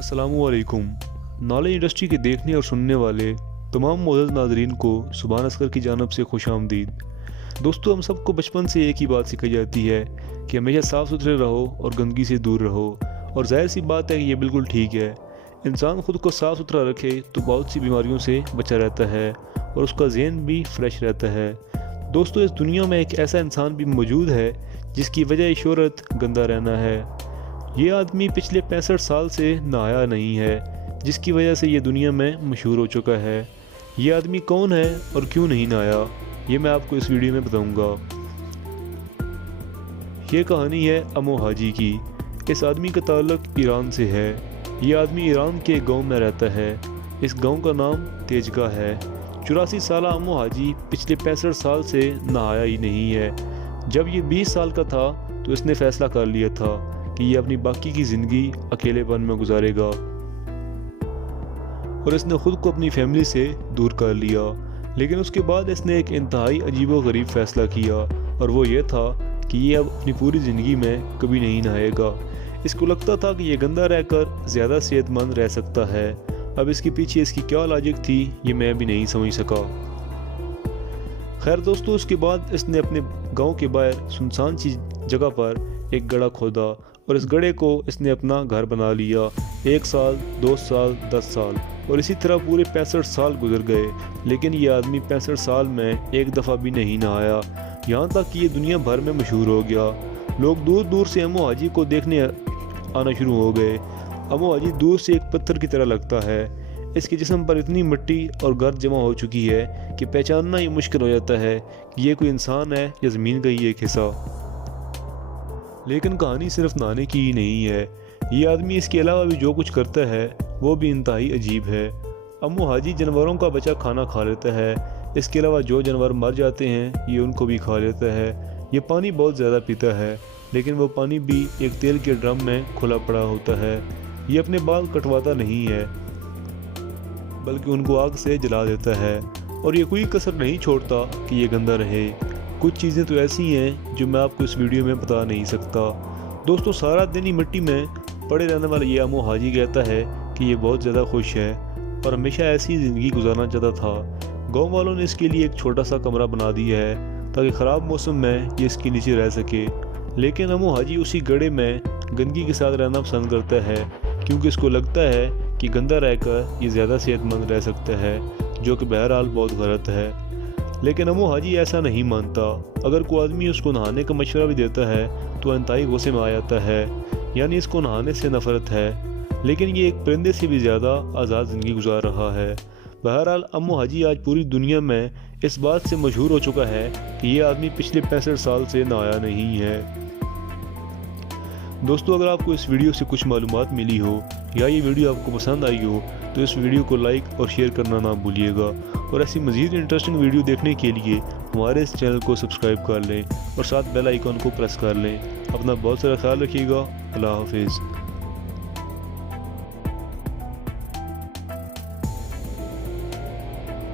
अस्सलामु अलैकुम। Knowledge industry के देखने और सुनने वाले तमाम मोअज़्ज़ज़ नाज़रीन को सुभान असगर की जानिब से खुश आमदीद। दोस्तों, हम सबको बचपन से एक ही बात सिखाई जाती है कि हमेशा साफ़ सुथरे रहो और गंदगी से दूर रहो, और ज़ाहिर सी बात है कि ये बिल्कुल ठीक है। इंसान ख़ुद को साफ़ सुथरा रखे तो बहुत सी बीमारियों से बचा रहता है और उसका ज़हन भी फ्रेश रहता है। दोस्तों, इस दुनिया में एक ऐसा इंसान भी मौजूद है जिसकी वजह शोहरत गंदा रहना है। ये आदमी पिछले 65 साल से नहाया नहीं है, जिसकी वजह से ये दुनिया में मशहूर हो चुका है। ये आदमी कौन है और क्यों नहीं नहाया, ये मैं आपको इस वीडियो में बताऊंगा। ये कहानी है अमो हाजी की। इस आदमी का ताल्लुक ईरान से है। ये आदमी ईरान के गांव में रहता है। इस गांव का नाम तेजगाह है। 84 साल अमो हाजी पिछले 65 साल से नहाया ही नहीं है। जब ये 20 साल का था तो इसने फैसला कर लिया था कि ये अपनी बाकी की ज़िंदगी अकेलेपन में गुजारेगा, और इसने ख़ुद को अपनी फैमिली से दूर कर लिया। लेकिन उसके बाद इसने एक इंतहाई अजीबोगरीब फ़ैसला किया, और वो ये था कि ये अब अपनी पूरी ज़िंदगी में कभी नहीं नहाएगा। इसको लगता था कि ये गंदा रहकर ज़्यादा सेहतमंद रह सकता है। अब इसके पीछे इसकी क्या लॉजिक थी, ये मैं भी नहीं समझ सका। खैर दोस्तों, उसके बाद इसने अपने गांव के बाहर सुनसान सी जगह पर एक गड्ढा खोदा, और इस गड्ढे को इसने अपना घर बना लिया। 1 साल, 2 साल, 10 साल, और इसी तरह पूरे 65 साल गुजर गए। लेकिन ये आदमी 65 साल में एक दफ़ा भी नहीं नहाया। यहाँ तक कि ये दुनिया भर में मशहूर हो गया। लोग दूर दूर से अमो हाजी को देखने आना शुरू हो गए। अमो हाजी दूर से एक पत्थर की तरह लगता है। इसके जिस्म पर इतनी मिट्टी और गर्द जमा हो चुकी है कि पहचानना ही मुश्किल हो जाता है कि ये कोई इंसान है या ज़मीन का ही एक हिस्सा। लेकिन कहानी सिर्फ नहाने की ही नहीं है। ये आदमी इसके अलावा भी जो कुछ करता है वो भी इंतहाई अजीब है। अमो हाजी जानवरों का बचा खाना खा लेता है। इसके अलावा जो जानवर मर जाते हैं ये उनको भी खा लेता है। ये पानी बहुत ज़्यादा पीता है, लेकिन वो पानी भी एक तेल के ड्रम में खुला पड़ा होता है। ये अपने बाल कटवाता नहीं है, बल्कि उनको आग से जला देता है, और ये कोई कसर नहीं छोड़ता कि ये गंदा रहे। कुछ चीज़ें तो ऐसी हैं जो मैं आपको इस वीडियो में बता नहीं सकता। दोस्तों, सारा दिन ही मिट्टी में पड़े रहने वाला ये अमो हाजी कहता है कि ये बहुत ज़्यादा खुश है और हमेशा ऐसी ज़िंदगी गुजारना चाहता था। गांव वालों ने इसके लिए एक छोटा सा कमरा बना दिया है ताकि ख़राब मौसम में ये इसके नीचे रह सके। लेकिन अमो हाजी उसी गड्ढे में गंदगी के साथ रहना पसंद करता है, क्योंकि इसको लगता है कि गंदा रहकर ये ज़्यादा सेहतमंद रह सकता है, जो कि बहरहाल बहुत गलत है। लेकिन अमो हाजी ऐसा नहीं मानता। अगर कोई आदमी उसको नहाने का मशवरा भी देता है तो इंतहाई गुस्से में आ जाता है, यानी इसको नहाने से नफरत है। लेकिन ये एक परिंदे से भी ज़्यादा आज़ाद ज़िंदगी गुजार रहा है। बहरहाल अमो हाजी आज पूरी दुनिया में इस बात से मशहूर हो चुका है कि ये आदमी पिछले 65 साल से नहाया नहीं है। दोस्तों, अगर आपको इस वीडियो से कुछ मालूमात मिली हो या ये वीडियो आपको पसंद आई हो तो इस वीडियो को लाइक और शेयर करना ना भूलिएगा, और ऐसी मज़ीद इंटरेस्टिंग वीडियो देखने के लिए हमारे इस चैनल को सब्सक्राइब कर लें और साथ बेल आइकॉन को प्रेस कर लें। अपना बहुत सारा ख्याल रखिएगा। अल्लाह हाफिज़।